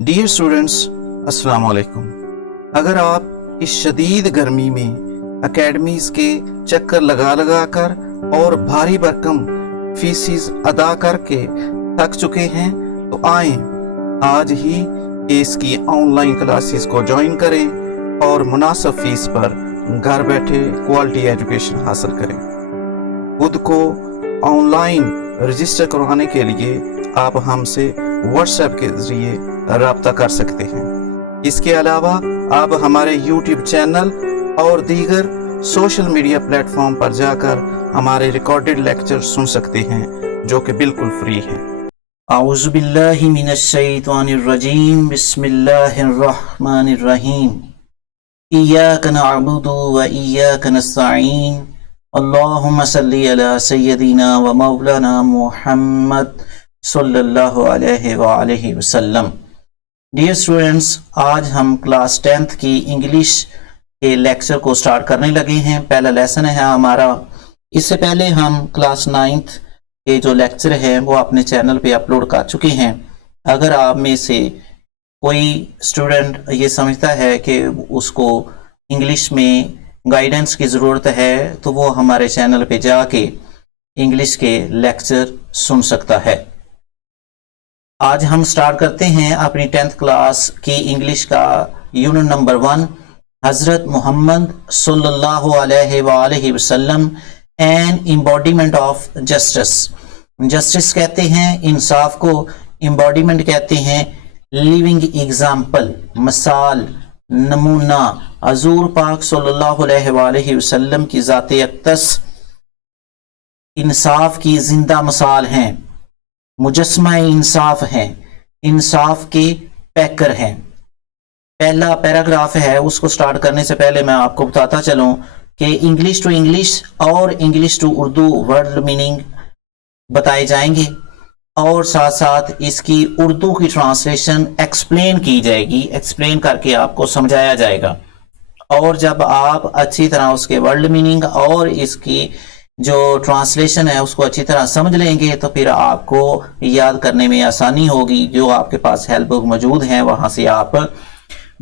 Dear students, अस्सलाम वालेकुम। अगर आप इस शदीद गर्मी में एकेडमीज के चक्कर लगा लगा कर और भारी भरकम फीसिस अदा करके थक चुके हैं तो आएं आज ही इसकी ऑनलाइन क्लासेस को ज्वाइन करें और मुनासिब फीस पर घर बैठे क्वालिटी एजुकेशन हासिल करें। खुद को ऑनलाइन रजिस्टर करवाने के लिए आप हमसे व्हाट्सएप के जरिए राब्ता कर सकते हैं। इसके अलावा आप हमारे यूट्यूब चैनल और दीगर सोशल मीडिया प्लेटफॉर्म पर जाकर हमारे रिकॉर्डेड लेक्चर सुन सकते हैं जो कि बिल्कुल फ्री हैं। औज़ु बिल्लाहि मिनश शैतानिर रजीम, बिस्मिल्लाहिर रहमानिर रहीम। इय्याका नअबुदु व इय्याका नस्तईन। अल्लाहुम्मा सल्लि अला सय्यदिना व मौलाना मुहम्मद सल्लल्लाहु अलैहि व आलिहि वसल्लम। डियर स्टूडेंट्स, आज हम क्लास 10th की इंग्लिश के लेक्चर को स्टार्ट करने लगे हैं। पहला लेसन है हमारा। इससे पहले हम क्लास 9th के जो लेक्चर हैं वो अपने चैनल पे अपलोड कर चुके हैं। अगर आप में से कोई स्टूडेंट ये समझता है कि उसको इंग्लिश में गाइडेंस की ज़रूरत है तो वो हमारे चैनल पे जाके इंग्लिश के लेक्चर सुन सकता है। आज हम स्टार्ट करते हैं अपनी 10th क्लास की इंग्लिश का यूनिट नंबर 1, हज़रत मोहम्मद सल्लल्लाहु अलैहि वसल्लम and embodiment of justice. Justice कहते हैं इंसाफ को, एम्बॉडीमेंट कहते हैं लिविंग एग्जाम्पल, मिसाल, नमूना। हजूर पाक सल्लल्लाहु अलैहि वसल्लम की ज़ात अक़दस इंसाफ की जिंदा मिसाल हैं, मुजस्मा इंसाफ हैं, इंसाफ के पैकर हैं। पहला पैराग्राफ है, उसको स्टार्ट करने से पहले मैं आपको बताता चलूं कि इंग्लिश टू इंग्लिश और English to Urdu word meaning बताए जाएंगे और साथ साथ इसकी उर्दू की ट्रांसलेशन एक्सप्लेन की जाएगी, एक्सप्लेन करके आपको समझाया जाएगा। और जब आप अच्छी तरह उसके वर्ड मीनिंग और इसकी जो ट्रांसलेशन है उसको अच्छी तरह समझ लेंगे तो फिर आपको याद करने में आसानी होगी। जो आपके पास हेल्प बुक मौजूद है वहां से आप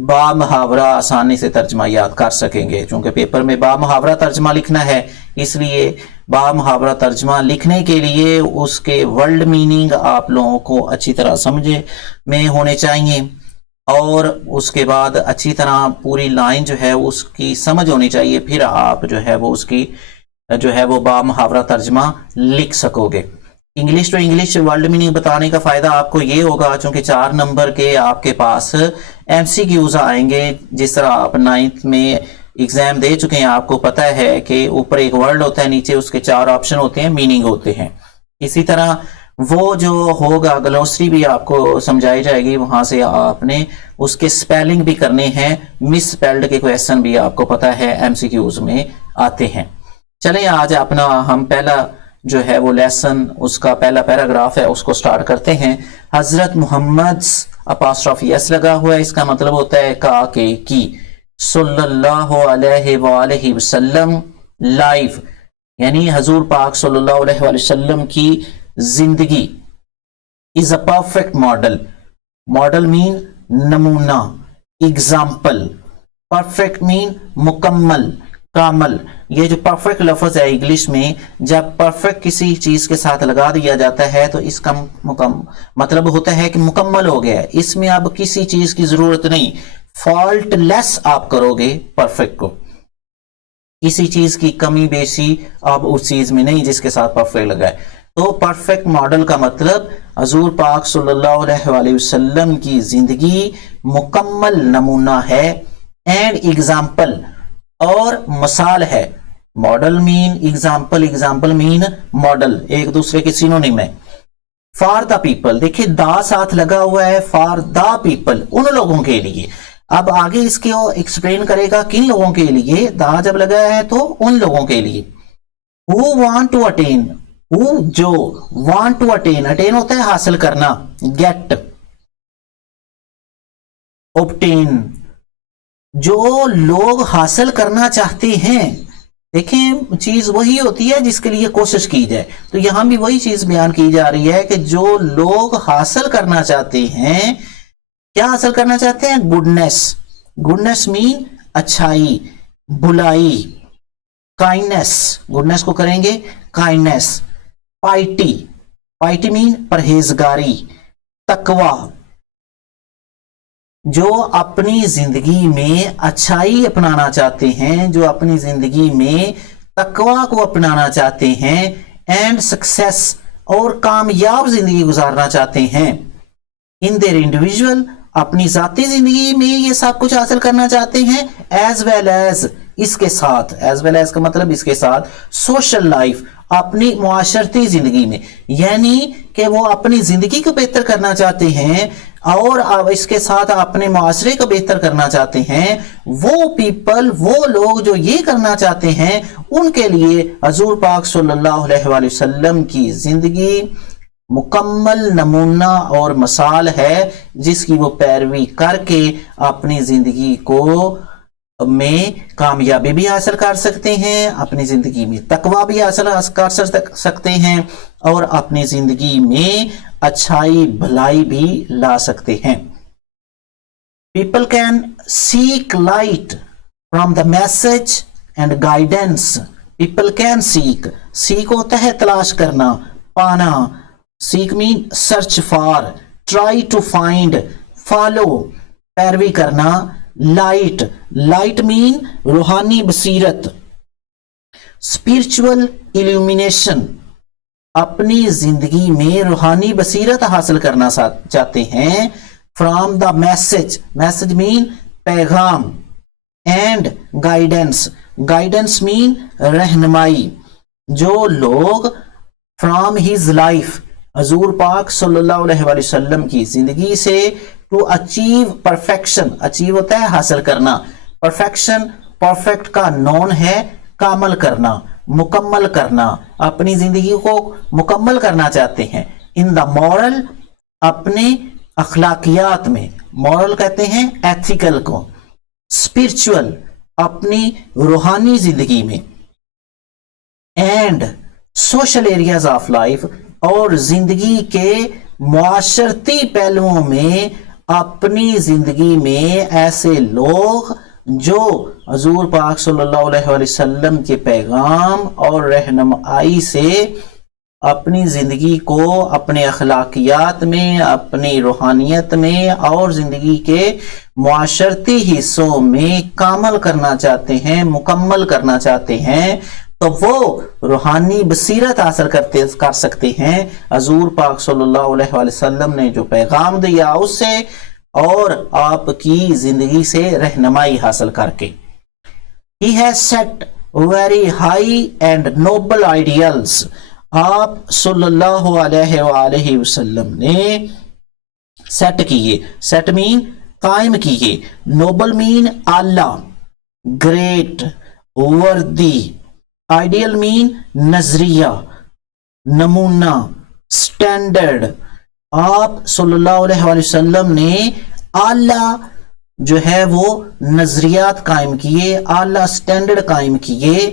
बा मुहावरा आसानी से तर्जमा याद कर सकेंगे। चूंकि पेपर में बा मुहावरा तर्जमा लिखना है, इसलिए बा मुहावरा तर्जमा लिखने के लिए उसके वर्ड मीनिंग आप लोगों को अच्छी तरह समझे में होने चाहिए और उसके बाद अच्छी तरह पूरी लाइन जो है उसकी समझ होनी चाहिए। फिर आप जो है वो उसकी जो है वो बा मुहावरा तर्जमा लिख सकोगे। English to English word meaning बताने का फायदा आपको ये होगा चूंकि 4 नंबर के आपके पास MCQs आएंगे। जिस तरह आप 9th में एग्जाम दे चुके हैं, आपको पता है कि ऊपर एक वर्ड होता है, नीचे उसके 4 ऑप्शन होते हैं, मीनिंग होते हैं। इसी तरह वो जो होगा ग्लोसरी भी आपको समझाई जाएगी, वहां से आपने उसके स्पेलिंग भी करने हैं। मिस स्पेल्ड के क्वेश्चन भी आपको पता है MCQs में आते हैं। चले आज अपना हम पहला जो है वो लेसन, उसका पहला पैराग्राफ है, उसको स्टार्ट करते हैं। हजरत मोहम्मद अपॉस्ट्रोफी एस लगा हुआ है, इसका मतलब होता है का के की, सल्लल्लाहु अलैहि वसल्लम लाइफ यानी हजूर पाक सल्लल्लाहु अलैहि वसल्लम की जिंदगी is a perfect model. Model mean नमूना, एग्जाम्पल। परफेक्ट मीन मुकम्मल, कामल। ये जो परफेक्ट लफ्ज है इंग्लिश में, जब परफेक्ट किसी चीज के साथ लगा दिया जाता है तो इसका मतलब होता है कि मुकम्मल हो गया है, इसमें अब किसी चीज की जरूरत नहीं, फॉल्टलेस आप करोगे परफेक्ट को। किसी चीज की कमी बेशी अब उस चीज में नहीं जिसके साथ परफेक्ट लगा है। तो परफेक्ट मॉडल का मतलब हजूर पाक सल्लल्लाहु अलैहि वसल्लम की जिंदगी मुकम्मल नमूना है, एंड एग्जाम्पल और मिसाल है। Model mean example, example mean model, एक दूसरे के सिनोनिम है। फॉर द पीपल, देखिए दा साथ लगा हुआ है, फॉर द पीपल, उन लोगों के लिए। अब आगे इसके एक्सप्लेन करेगा किन लोगों के लिए, दा जब लगा है तो उन लोगों के लिए। Who want to attain, who जो, वांट टू अटेन, अटेन होता है हासिल करना, गेट, ऑब्टेन, जो लोग हासिल करना चाहते हैं। देखें चीज वही होती है जिसके लिए कोशिश की जाए, तो यहां भी वही चीज बयान की जा रही है कि जो लोग हासिल करना चाहते हैं क्या हासिल करना चाहते हैं? गुडनेस। गुडनेस मीन अच्छाई, बुलाई। काइंडनेस, गुडनेस को करेंगे काइंडनेस। पाइटी, पाइटी मीन परहेजगारी, तकवा। जो अपनी जिंदगी में अच्छाई अपनाना चाहते हैं, जो अपनी जिंदगी में तकवा को अपनाना चाहते हैं, एंड सक्सेस, और कामयाब जिंदगी गुजारना चाहते हैं, इन देयर इंडिविजुअल, अपनी जाती जिंदगी में ये सब कुछ हासिल करना चाहते हैं, एज वेल एज, इसके साथ, एज वेल एज का मतलब इसके साथ, सोशल लाइफ, अपनी मुआशरती जिंदगी में, यानी कि वो अपनी जिंदगी को बेहतर करना चाहते हैं और अब इसके साथ अपने मुआशरे को बेहतर करना चाहते हैं। वो पीपल, वो लोग जो ये करना चाहते हैं, उनके लिए हजूर पाक सल्लल्लाहु अलैहि वसल्लम की जिंदगी मुकम्मल नमूना और मिसाल है, जिसकी वो पैरवी करके अपनी जिंदगी को में कामयाबी भी हासिल कर सकते हैं, अपनी जिंदगी में तकवा भी हासिल कर सकते हैं और अपनी जिंदगी में अच्छाई भलाई भी ला सकते हैं। People can seek light from the message and guidance. People can seek, seek होता है तलाश करना, पाना। Seek mean search for, try to find, follow, पैरवी करना। लाइट, लाइट मीन रूहानी बसीरत। स्पिरिचुअल इल्यूमिनेशन, अपनी जिंदगी में रूहानी बसीरत हासिल करना चाहते हैं। From the message, message mean पैगाम। एंड गाइडेंस, गाइडेंस मीन रहनुमाई। जो लोग फ्रॉम हिज लाइफ, हजूर पाक सल्लल्लाहु अलैहि वसल्लम की जिंदगी से, टू अचीव परफेक्शन, अचीव होता है हासिल करना, परफेक्शन, परफेक्ट का नॉन है कामल करना, मुकम्मल करना, अपनी जिंदगी को मुकम्मल करना चाहते हैं। इन द मॉरल, अपने अखलाकियात में, मॉरल कहते हैं एथिकल को। स्पिरिचुअल, अपनी रूहानी जिंदगी में। And social areas of life, और जिंदगी के मुआशरती पहलुओं में, अपनी जिंदगी में ऐसे लोग जो हजूर पाक सल्लल्लाहु अलैहि वसल्लम के पैगाम और रहनुमाई से अपनी जिंदगी को अपने अखलाकियात में, अपनी रूहानियत में और जिंदगी के मुआशरती हिस्सों में कामल करना चाहते हैं, मुकम्मल करना चाहते हैं, तो वो रूहानी बसीरत हासिल कर सकते हैं हजूर पाक सल्लल्लाहु अलैहि वसल्लम ने जो पैगाम दिया उससे, और आपकी जिंदगी से रहनुमाई हासिल करके। He has set very high and noble ideals. आप सल्लल्लाहु अलैहि वसल्लम ने सेट किए, सेट मीन कायम किए, नोबल मीन आला, ग्रेट, वर्दी, आइडियल मीन नजरिया, नमूना, स्टैंडर्ड। आप सल्लल्लाहु अलैहि वसल्लम ने आला जो है वो नजरियात कायम किए, आला स्टैंडर्ड कायम किए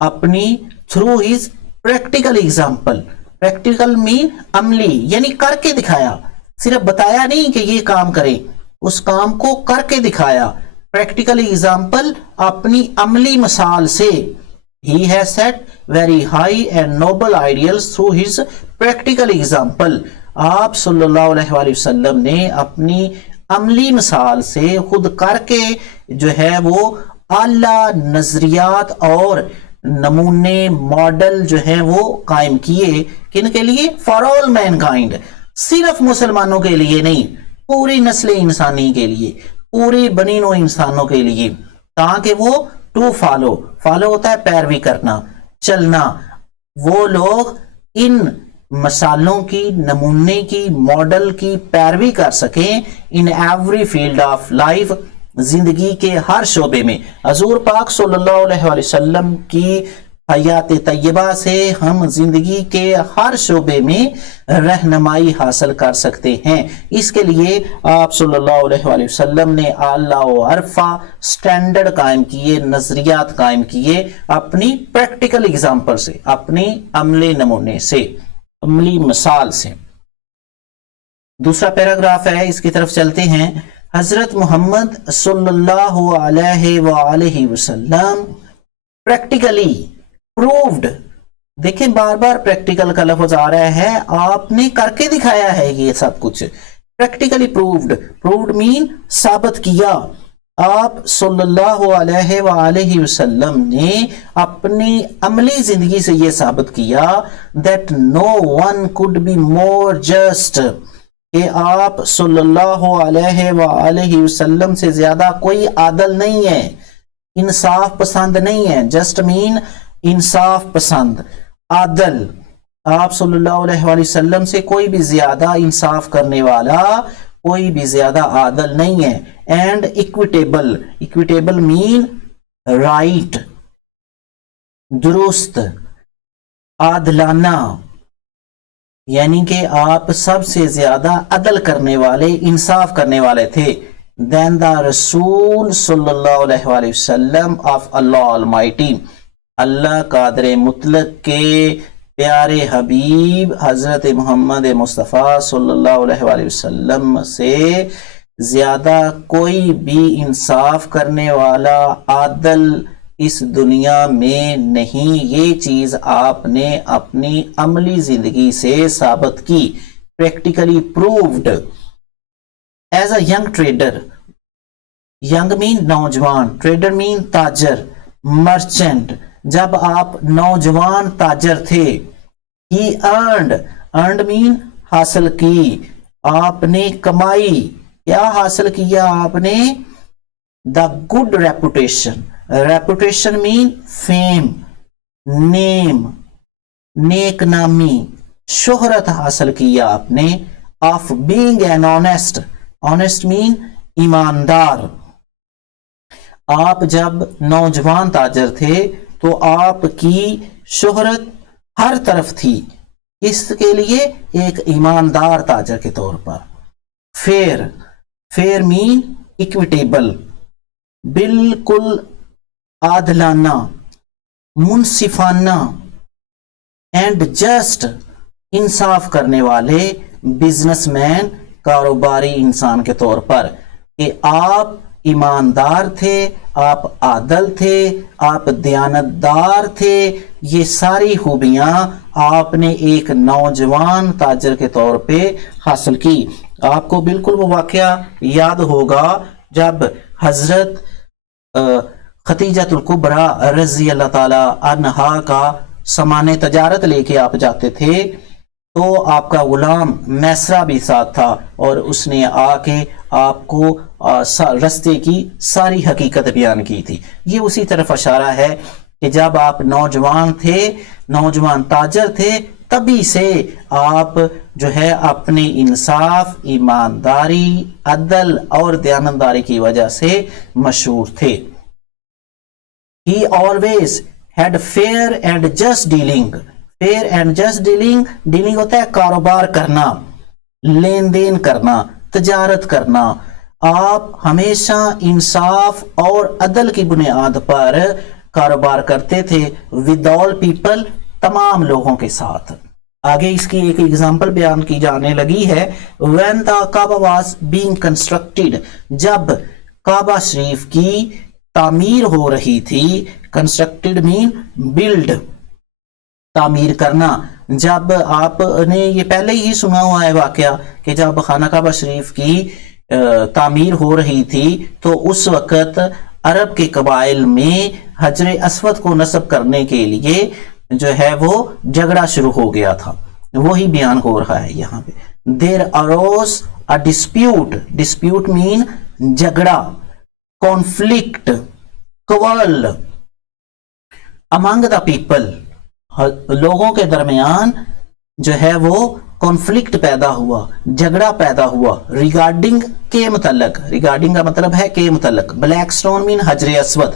अपनी through his practical example. Practical mean अमली, यानी करके दिखाया, सिर्फ बताया नहीं कि ये काम करें, उस काम को करके दिखाया। प्रैक्टिकल एग्जाम्पल अपनी अमली मिसाल से। He has set very high and noble ideals through his practical example. आप सल्लल्लाहु अलैहि वसल्लम ने अपनी अमली मिसाल से खुद करके जो है वो आला नजरियात और नमूने, मॉडल जो है वो कायम किए। किन के लिए? फॉर ऑल मैनकाइंड, सिर्फ मुसलमानों के लिए नहीं, पूरी नस्ल इंसानी के लिए, पूरी बनी नौ इंसानों के लिए, ताकि वो टू फॉलो, फॉलो होता है पैरवी करना, चलना, वो लोग इन मसालों की, नमूने की, मॉडल की पैरवी कर सकें in every field of life, जिंदगी के हर शोबे में। हजूर पाक सल्लल्लाहु अलैहि वसल्लम की हयात तैयबा से हम जिंदगी के हर शोबे में रहनुमाई हासिल कर सकते हैं। इसके लिए आप सल्लल्लाहु अलैहि वसल्लम ने आला व अरफा स्टैंडर्ड कायम किए, नजरियात कायम किए अपनी प्रैक्टिकल एग्जाम्पल से, अपनी अमली नमूने से, अमली मिसाल से। دوسرا پیراگراف ہے، اس کی طرف چلتے ہیں. حضرت محمد صلی اللہ علیہ وآلہ وسلم پریکٹیکلی پرووڈ، دیکھیں بار بار پریکٹیکل کا لفظ آ رہا ہے، آپ نے کر کے دکھایا ہے یہ سب کچھ. پریکٹیکلی پرووڈ مین ثابت کیا. آپ صلی اللہ علیہ وآلہ وسلم نے اپنی عملی زندگی سے یہ ثابت کیا that no one could be more just، کہ آپ صلی اللہ علیہ وآلہ وسلم سے زیادہ کوئی عادل نہیں ہے، انصاف پسند نہیں ہے. جسٹ مین انصاف پسند، عادل. آپ صلی اللہ علیہ وآلہ وسلم سے کوئی بھی زیادہ انصاف کرنے والا، کوئی بھی زیادہ عادل نہیں ہے. اینڈ اکویٹیبل مین رائٹ، درست، عادلانہ، یعنی کہ آپ سب سے زیادہ عدل کرنے والے، انصاف کرنے والے تھے. دین دا رسول صلی اللہ علیہ وآلہ وسلم آف اللہ المائٹی، اللہ قادر مطلق کے پیارے حبیب حضرت محمد مصطفیٰ صلی اللہ علیہ وآلہ وسلم سے زیادہ کوئی بھی انصاف کرنے والا، عادل اس دنیا میں نہیں. یہ چیز آپ نے اپنی عملی زندگی سے ثابت کی. Practically proved. As a young trader, young man نوجوان، ٹریڈر مین تاجر، مرچنٹ. جب آپ نوجوان تاجر تھے، ہی ارنڈ مین حاصل کی، آپ نے کمائی. کیا حاصل کیا آپ نے؟ The good reputation. Reputation means fame, name, نیک نامی، شہرت حاصل کیا آپ نے. Of being an honest, honest means ایماندار. آپ جب نوجوان تاجر تھے تو آپ کی شہرت ہر طرف تھی، اس کے لیے ایک ایماندار تاجر کے طور پر. فیئر مین اکویٹیبل، بالکل عادلانہ، منصفانہ. اینڈ جسٹ، انصاف کرنے والے، بزنس مین، کاروباری انسان کے طور پر. کہ آپ ایماندار تھے، آپ عادل تھے، آپ دیانتدار تھے. یہ ساری خوبیاں آپ نے ایک نوجوان تاجر کے طور پہ حاصل کی. آپ کو بالکل وہ واقعہ یاد ہوگا جب حضرت خدیجۃ الکبریٰ رضی اللہ تعالی عنہا کا سامان تجارت لے کے آپ جاتے تھے تو آپ کا غلام میسرہ بھی ساتھ تھا، اور اس نے آ کے آپ کو رستے کی ساری حقیقت بیان کی تھی. یہ اسی طرف اشارہ ہے کہ جب آپ نوجوان تھے، نوجوان تاجر تھے، تبھی سے آپ جو ہے اپنے انصاف، ایمانداری، عدل اور دیانتداری کی وجہ سے مشہور تھے. He always had fair and just dealing. Fair and just dealing ہوتا ہے کاروبار کرنا، لین دین کرنا، تجارت کرنا. آپ ہمیشہ انصاف اور عدل کی بنیاد پر کاروبار کرتے تھے. with all people، تمام لوگوں کے ساتھ. آگے اس کی ایک ایگزامپل بیان کی جانے لگی ہے. when the Kaaba was being constructed، جب کعبہ شریف کی تعمیر ہو رہی تھی. constructed mean build، تعمیر کرنا. جب آپ نے یہ پہلے ہی سنا ہوا ہے واقعہ کہ جب خانہ کعبہ شریف کی تعمیر ہو رہی تھی تو اس وقت عرب کے قبائل میں حجر اسود کو نصب کرنے کے لیے جو ہے وہ جھگڑا شروع ہو گیا تھا. وہی بیان ہو رہا ہے یہاں پہ. There arose a dispute mean جھگڑا، conflict، quarrel among the people، لوگوں کے درمیان جو ہے وہ کانفلکٹ پیدا ہوا، جھگڑا پیدا ہوا. ریگارڈنگ کے متعلق، ریگارڈنگ کا مطلب ہے کے متعلق. بلیک سٹون مین حجر اسود.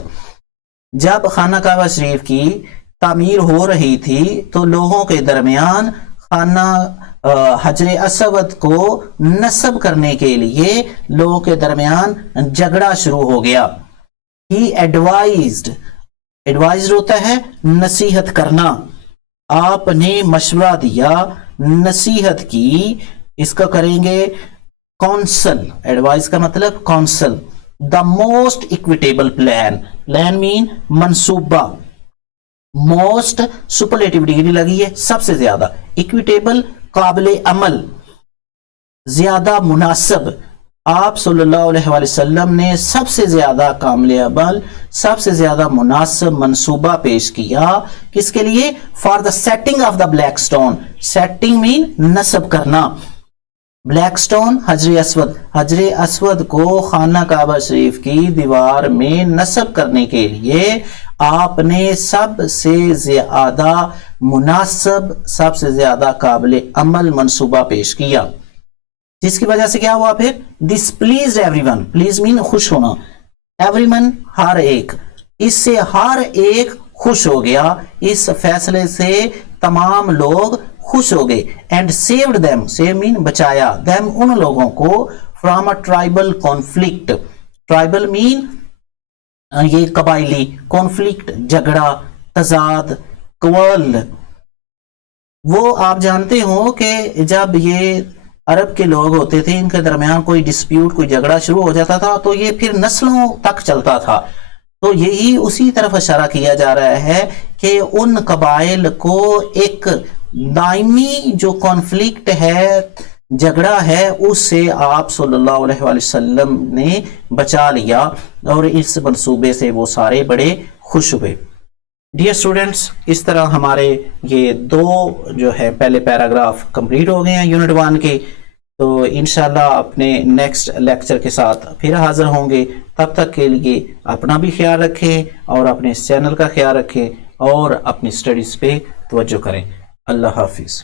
جب خانہ کعبہ شریف کی تعمیر ہو رہی تھی تو لوگوں کے درمیان خانہ حجر اسود کو نصب کرنے کے لیے لوگوں کے درمیان جھگڑا شروع ہو گیا. He advised ہوتا ہے نصیحت کرنا. آپ نے مشورہ دیا، نصیحت کی. اس کا کریں گے کونسل. ایڈوائز کا مطلب counsel. The most equitable plan. Plan means منصوبہ. موسٹ سپرلیٹو ڈگری لگی ہے سب سے زیادہ. اکویٹیبل قابل عمل, زیادہ مناسب. آپ صلی اللہ علیہ وآلہ وسلم نے سب سے زیادہ کامل عمل, سب سے زیادہ مناسب منصوبہ پیش کیا. کس کے لیے؟ For the setting of the black stone. Setting means نصب کرنا. بلیک اسٹون حجر اسود. حجر اسود کو خانہ کعبہ شریف کی دیوار میں نصب کرنے کے لیے آپ نے سب سے زیادہ مناسب, سب سے زیادہ قابل عمل منصوبہ پیش کیا, جس کی وجہ سے کیا ہوا پھر؟ دس پلیز ایوری ون. پلیز مین خوش ہونا. ایوری ون ہر ایک. اس سے ہر ایک خوش ہو گیا. اس فیصلے سے تمام لوگ خوش ہو گئے. And saved them. Save means بچایا. دیم ان لوگوں کو from a tribal conflict. Tribal means یہ قبائلی, کانفلکٹ جھگڑا, تضاد, قوال. وہ آپ جانتے ہو کہ جب یہ عرب کے لوگ ہوتے تھے ان کے درمیان کوئی ڈسپیوٹ, کوئی جھگڑا شروع ہو جاتا تھا تو یہ پھر نسلوں تک چلتا تھا. تو یہی اسی طرف اشارہ کیا جا رہا ہے کہ ان قبائل کو ایک دائمی جو کانفلکٹ ہے, جھگڑا ہے, اس سے آپ صلی اللہ علیہ وآلہ وسلم نے بچا لیا اور اس منصوبے سے وہ سارے بڑے خوش ہوئے. ڈیئر اسٹوڈینٹس, اس طرح ہمارے یہ 2 جو ہے پہلے پیراگراف کمپلیٹ ہو گئے ہیں یونٹ 1 کے. تو انشاءاللہ اپنے نیکسٹ لیکچر کے ساتھ پھر حاضر ہوں گے. تب تک کے لیے اپنا بھی خیال رکھیں اور اپنے اس چینل کا خیال رکھیں اور اپنی اسٹڈیز پہ توجہ کریں. اللہ حافظ.